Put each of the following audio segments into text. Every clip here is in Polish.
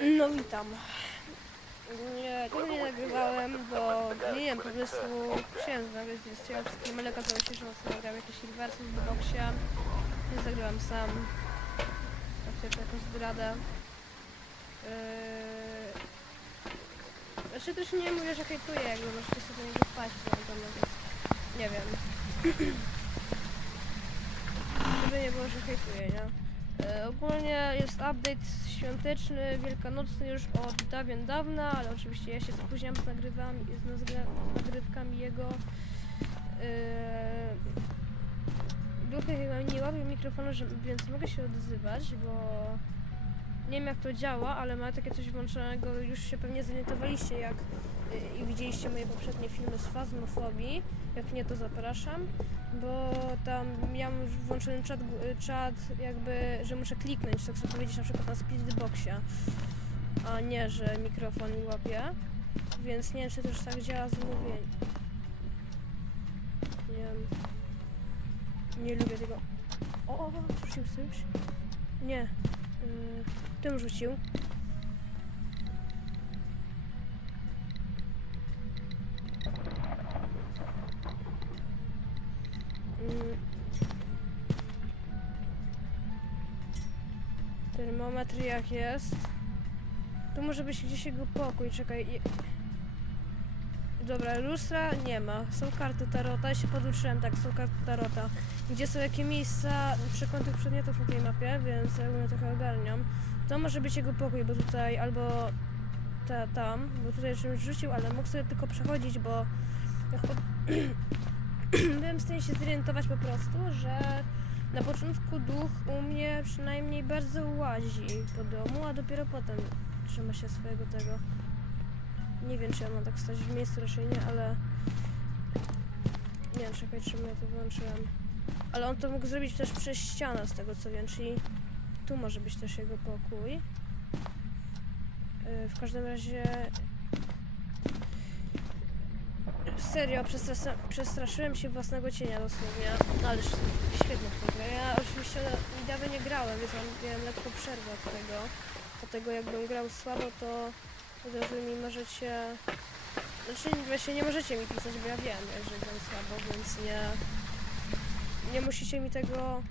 No witam. Nie, tego nie nagrywałem, bo nie wiem, po prostu chciałem nagrać z Strzelowskim, ale okazało się, że on nagrał jakieś Silversy w boxie, więc zagrywam sam. Znaczy to jakąś zdradę. Yy... Znaczy też nie mówię, że hejtuję, jakby możecie sobie niego wpaść, bo tam nawet, nie wiem. Żeby nie było, że hejtuję, nie? E, ogólnie jest update świąteczny, wielkanocny już od dawien dawna, ale oczywiście ja się spóźniam z, nagrywami, z nazgra- z nagrywkami jego. E, duchy chyba nie łapią mikrofonu, że, więc mogę się odzywać, bo nie wiem jak to działa, ale ma takie coś włączonego, już się pewnie zorientowaliście jak i widzieliście moje poprzednie filmy z fazmofobii. Jak nie, to zapraszam, bo tam miałam już włączony czat, czat jakby, że muszę kliknąć, tak chcę powiedzieć na przykład na speedboxie, a nie, że mikrofon mi łapie. Więc nie wiem, czy to już tak działa zamówienie. Nie wiem. Nie lubię tego. O, o, rzucił coś. Nie. Yy, tym rzucił. Jak jest? Tu może być gdzieś jego pokój, czekaj. Dobra, lustra nie ma. Są karty tarota, ja się poduczyłem, tak, są karty tarota. Gdzie są jakie miejsca przekątnych przedmiotów na tej mapie, więc ja ogólnie trochę ogarniam. To może być jego pokój, bo tutaj albo ta, tam, bo tutaj czymś rzucił, ale mógł sobie tylko przechodzić, bo jak pod... byłem w stanie się zorientować po prostu, że na początku duch u mnie przynajmniej bardzo łazi po domu, a dopiero potem trzyma się swojego tego. Nie wiem, czy ja mam tak stać w miejscu, raczej nie, ale... Nie wiem, czekaj, czym ja to wyłączyłem. Ale on to mógł zrobić też przez ścianę, z tego co wiem, czyli tu może być też jego pokój. Yy, W każdym razie... Serio, przestraszyłem się własnego cienia dosłownie. No, ale świetna to gra. Ja oczywiście dawno nie grałem, więc mam, miałem lekką przerwę od tego. Dlatego jakbym grał słabo, to od razu mi możecie... Znaczy, właśnie nie możecie mi pisać, bo ja wiem, że gram słabo, więc nie... Nie musicie mi tego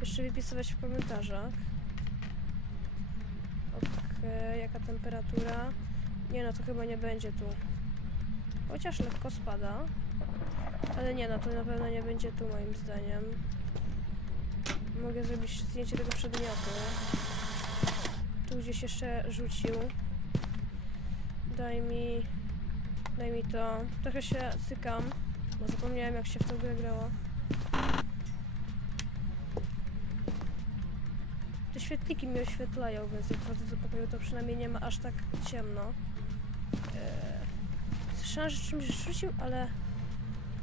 jeszcze wypisywać w komentarzach. Okej, jaka temperatura? Nie no, to chyba nie będzie tu. Chociaż lekko spada. Ale nie no, to na pewno nie będzie tu moim zdaniem. Mogę zrobić zdjęcie tego przedmiotu. Tu gdzieś jeszcze rzucił. Daj mi... Daj mi to. Trochę się cykam, bo zapomniałem jak się w grę grało. Te świetliki mi oświetlają, więc jak wchodzę do pokoju, to przynajmniej nie ma aż tak ciemno. Eee, Słyszałam, że czymś rzucił, ale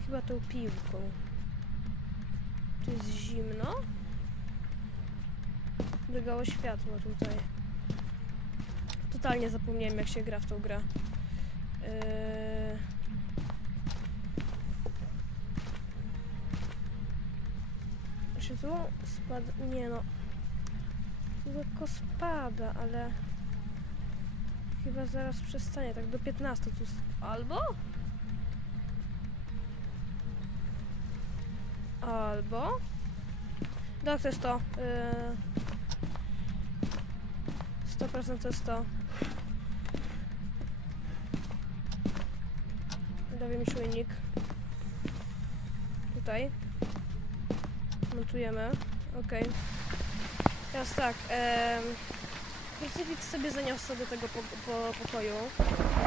chyba tą piłką. Tu jest zimno. Drgało światło tutaj. Totalnie zapomniałem, jak się gra w tą grę. Eee... Czy tu spada? Nie no. Tu lekko spada, ale chyba zaraz przestanie, tak do 15 tu albo? Albo? Tak, to jest to. Yy... 100% to jest to. Dawaj mi czujnik. Tutaj. Montujemy. Okej. Teraz tak. Em, krucyfiks sobie zaniosę do tego po, po, pokoju.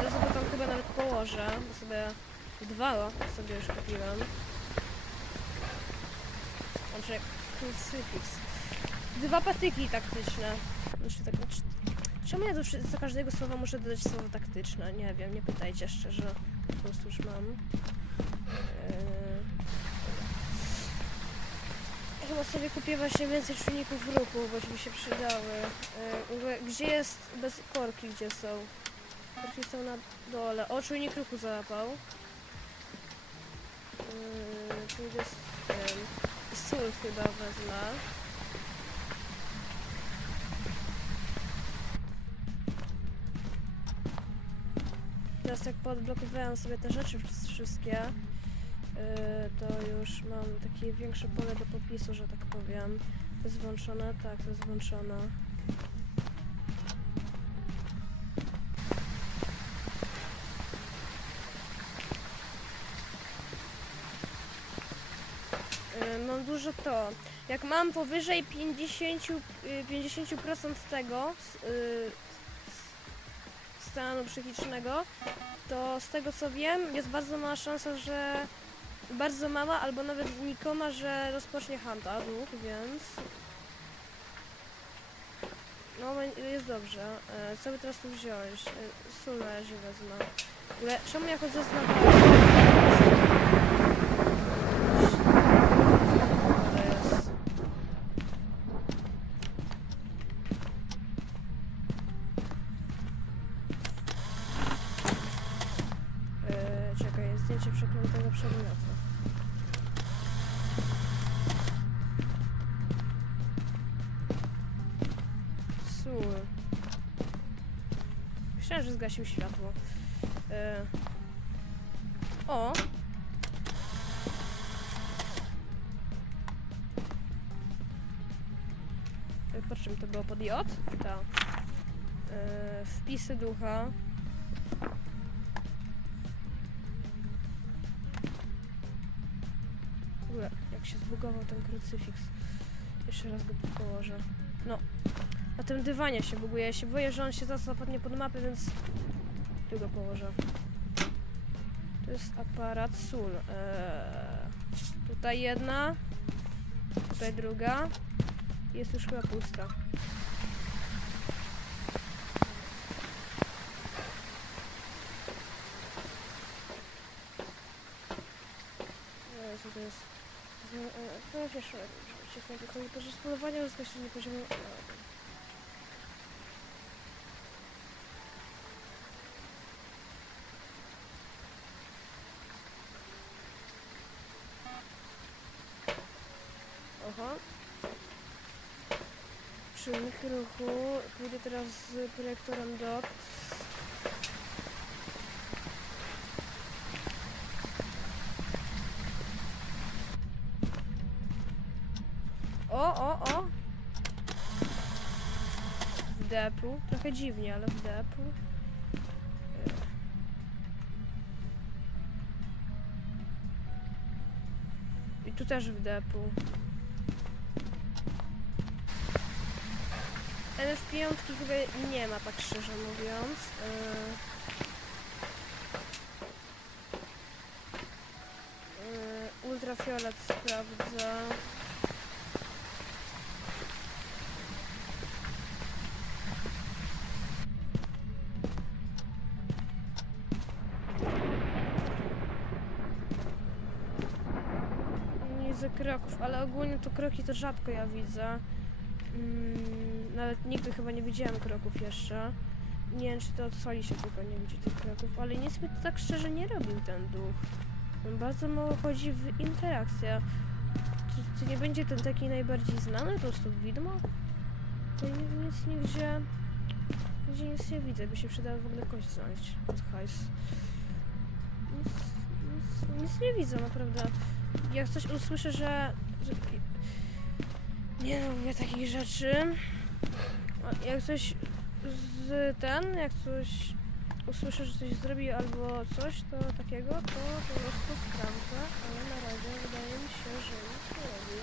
Razu go tam chyba nawet położę, bo sobie dwa sobie już kupiłem. Znaczy krucyfiks. Dwa patyki taktyczne. Znaczy tak, cz- czemu ja do, do każdego słowa muszę dodać słowo taktyczne? Nie wiem, nie pytajcie szczerze. Po prostu już mam. Eee, Chyba sobie kupię właśnie więcej czujników ruchu, bo mi się przydały. Ogóle, gdzie jest bez korki, gdzie są? Korki są na dole. O, czujnik ruchu załapał. Eee, tu jest ten. Sól chyba wezmę. teraz jak podblokowałem sobie te rzeczy wsz- wszystkie, y, to już mam takie większe pole do popisu, że tak powiem. To jest włączone? Tak, to jest włączone. Y, Mam dużo to. Jak mam powyżej 50, y, 50% tego s- y, s- stanu psychicznego, to z tego co wiem, jest bardzo mała szansa, że bardzo mała albo nawet znikoma, że rozpocznie Hunta duch, więc no jest dobrze. E, co by teraz tu wziąć? E, na razie wezmę. W ogóle, czemu ja chodzę z nawarem? Zgasił światło. Yy. O! Yy, Po czym to było? Pod J? Tak. Wpisy ducha. W ogóle, jak się zbugował ten krucyfiks. Jeszcze raz go położę. No. Na tym dywanie się buguje. Ja się boję, że on się zaraz zapadnie pod mapę, więc tu go położę. To jest aparat sól. Eee, tutaj jedna. Tutaj druga. Jest już chyba pusta. E, co to jest? Z- e, To wiesz, podczas polowania uzyskać nie poziomu... e, Oho. Ruchu. Pójdę teraz z projektorem DOT. O, o, o! W depu. Trochę dziwnie, ale w depu. I tu też w NF5 chyba nie ma, tak szczerze mówiąc. Yy, ultrafiolet sprawdza. Nie widzę kroków, ale ogólnie to kroki to rzadko ja widzę. Mm, nawet nigdy chyba nie widziałem kroków jeszcze. Nie wiem, czy to od soli się tylko nie widzi tych kroków, ale nic by tak szczerze nie robił ten duch. On bardzo mało chodzi w interakcję. Czy, czy nie będzie ten taki najbardziej znany, po prostu widmo? To ni- nic nigdzie... Nigdzie nic nie widzę, by się przydało w ogóle kość znaleźć pod hajs. Nic, nic, nic nie widzę, naprawdę. Jak coś usłyszę, że... że nie lubię takich rzeczy. Jak coś z ten, jak coś usłyszę, że coś zrobi albo coś, to takiego, to po prostu sprawdzę, ale na razie wydaje mi się, że nic nie robi.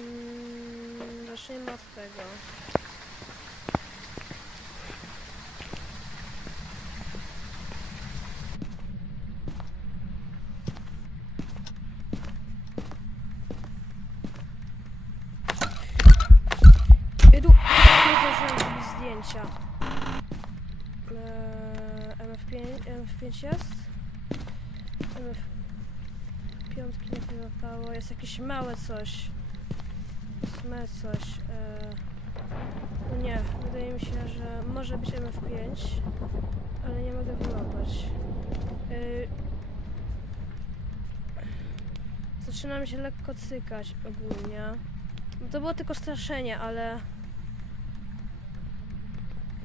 Mm, zacznijmy od tego. Edu, nie zdążyłem zrobić zdjęcia. Eee, MF5, MF5 jest? MF5 nie wyłapało, jest jakieś małe coś. Jest małe coś. Eee, no nie, wydaje mi się, że może być MF5, ale nie mogę wyłapać. Zaczynam się lekko cykać ogólnie. To było tylko straszenie, ale...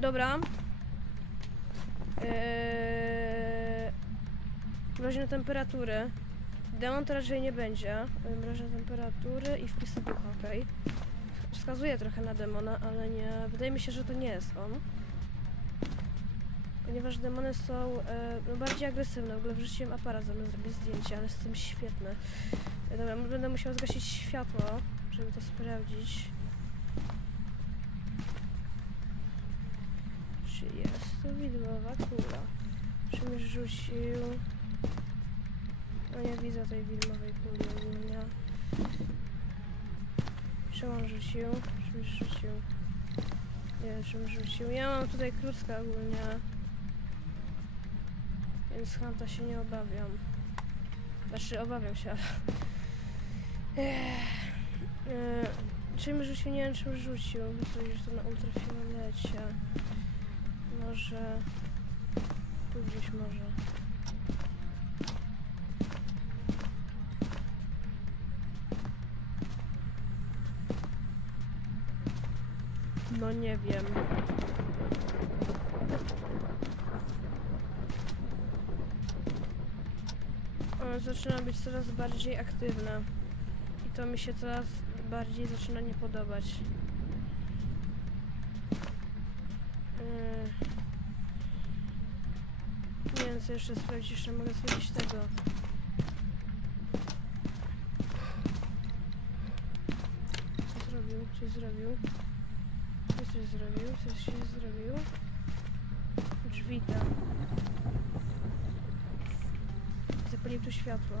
Dobra. Eee... Mroźne temperatury. Demon to raczej nie będzie. Eee, Mroźne temperatury i wpisy ducha, okej. Wskazuje trochę na demona, ale nie... Wydaje mi się, że to nie jest on. Ponieważ demony są e, no, bardziej agresywne. W ogóle wrzuciłem aparat, zamiast zrobić zdjęcie, ale z tym świetne. E, dobra, będę musiała zgasić światło, żeby to sprawdzić. Czy jest tu widmowa kula? Czy mi rzucił... No nie widzę tej widmowej kuli ogólnie. Czy on rzucił? Czy mi rzucił? Nie, czy mi rzucił? Ja mam tutaj krótkę ogólnie. Więc Hanta się nie obawiam. Znaczy obawiam się, ale... Ech. E, Czym rzucił? Nie wiem czym rzucił. To już to na ultrafiolecie. Może... Tu gdzieś może. No nie wiem. On zaczyna być coraz bardziej aktywna. I to mi się coraz bardziej zaczyna nie podobać. Wiem co jeszcze sprawdzić, jeszcze mogę sprawdzić tego. Co zrobił? Coś zrobił? Coś coś zrobił? Coś się zrobił? Drzwi tam. Zapalił tu światło.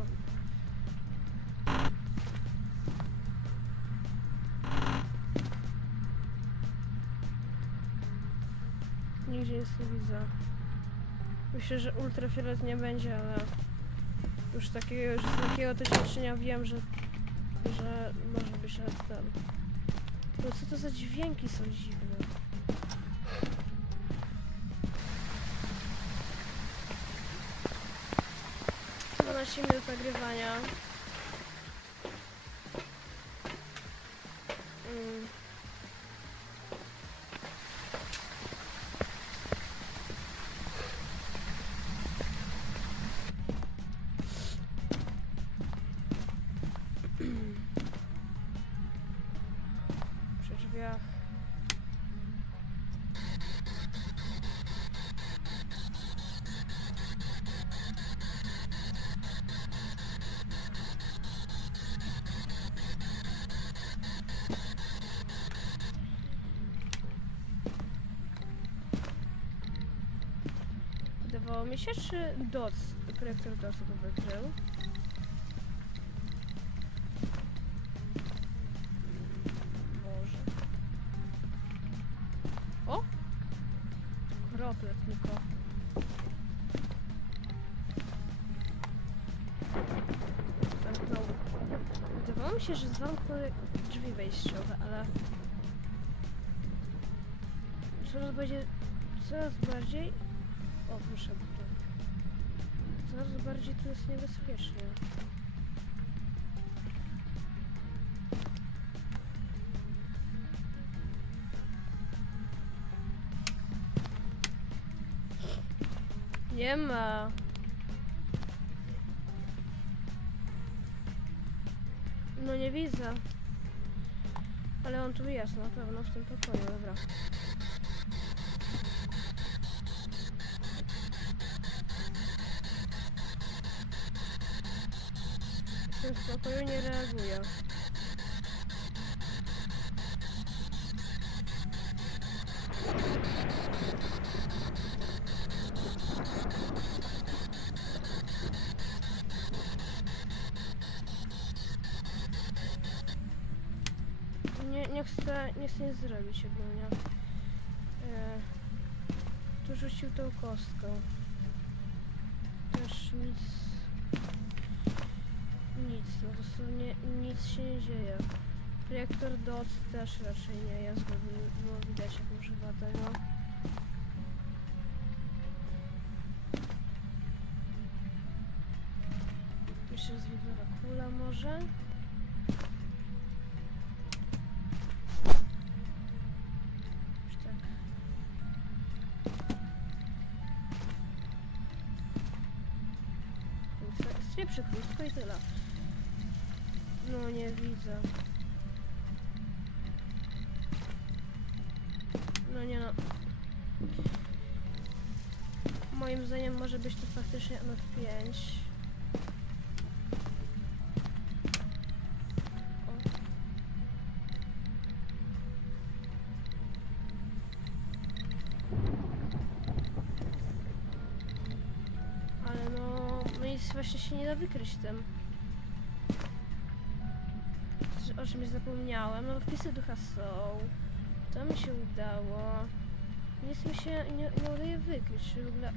Nigdzie nic nie widzę. Myślę, że ultrafiolet nie będzie, ale już takiego, już z takiego doświadczenia wiem, że, że może być nawet ten. No co to za dźwięki są dziwne? Dwanaście minut nagrywania. Mm. Wydawało mi się, projektor DOC to wykrył? Może. O! Kroplet tylko. Zamknął. Wydawało mi się, że zamknął drzwi wejściowe, ale... Coraz bardziej... Coraz bardziej... O, wyszedł tu. Coraz bardziej tu jest niebezpiecznie. Nie ma. No nie widzę. Ale on tu jest na pewno w tym pokoju, dobra. Tym pokoju nie reaguje. Nie, nie chcę, nie chcę nic zrobić ogólnie. E, tu rzucił tą kostką. nie, nic się nie dzieje. Reaktor DOT też raczej nie jest, bo było widać jak używa tego. Jeszcze zwykła kula może. trzy tak. przykróstwo i tyle. No nie widzę. No nie no. Moim zdaniem może być to faktycznie MF5. O. Ale no, no nic właśnie się nie da wykryć tym. O czymś zapomniałem. No wpisy ducha są. To mi się udało. Nic mi się nie, nie udaje wykryć. Czy w ogóle...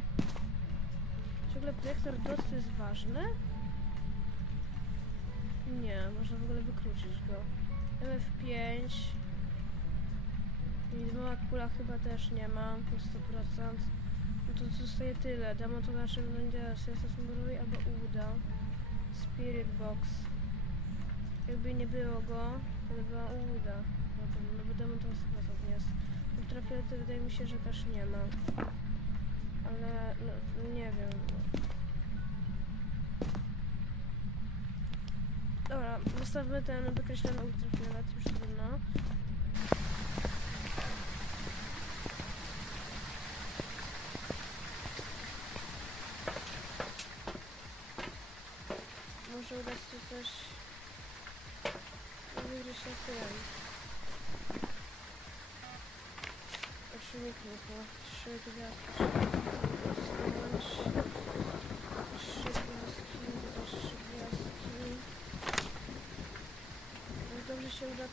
Czy w ogóle projektor to jest ważny? Nie, można w ogóle wykluczyć go. MF5. Widmowa kula chyba też nie ma, po 100%. No to zostaje tyle. Demo to znaczy będzie Siesta Smurowi albo Uda. Spirit Box. Jakby nie było go, to by była Uda. No, to, no bo demo to 100% jest. Ultrafiolety wydaje mi się, że też nie ma. Ale no, nie wiem. Dobra, zostawmy ten wykreślony ultrafiolet już trudno. Może uda się coś wygrać na tym. Trzy mikro, trzy gwiazdki, trzy trzy gwiazdki, teraz trzy gwiazdki. Jak dobrze się uda,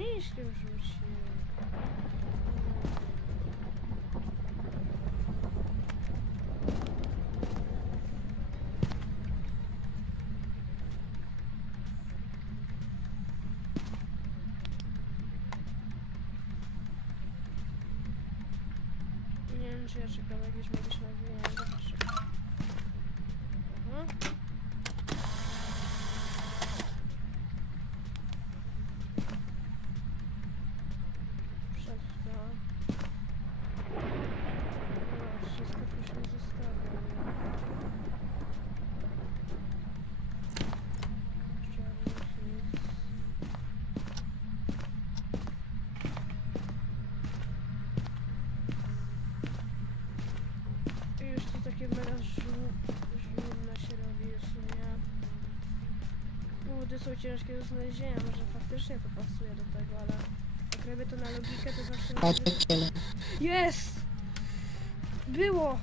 Miśkę wrzucił. Nie wiem, czy ja czekam już to takie mega żół- żmudne się robi w sumie. Łudy są ciężkie do znalezienia, może faktycznie to pasuje do tego, ale jak robię to na logikę, to zawsze... Patrzcie, Jest! Było!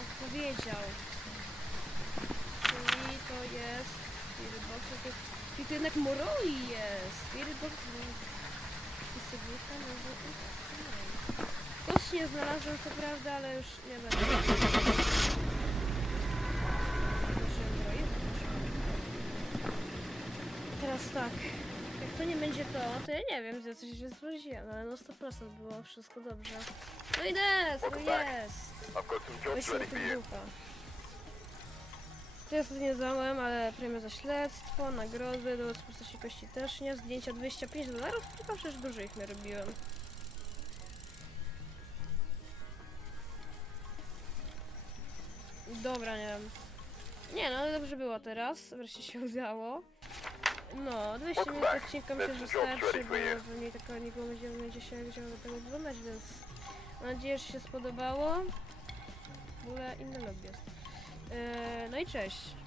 Odpowiedział. Czyli to jest Spirit Box, to jest... I to jednak Moroi jest! Spirit Box... Może... Kość nie znalazłem co prawda, ale już nie będę. Teraz tak. Jak to nie będzie to, to ja nie wiem, za co się zwróciłem, ale no 100% było wszystko dobrze. No i des, no jest! I've got some jobs Weź ready sobie for to you. ducha. To jest nie zdałem, ale premia za śledztwo, nagrody, do postaci kości też nie, zdjęcia 25 dolarów, tylko przecież dużo ich nie robiłem. Dobra, nie wiem. Nie no, dobrze było teraz. Wreszcie się udało. No, 200 minut odcinka myślę, że starczy, bo pewnie taka nikogo będziemy będzie się chciał do tego oglądać, więc mam nadzieję, że się spodobało. W ogóle inny lobby jest. Eee, no i cześć.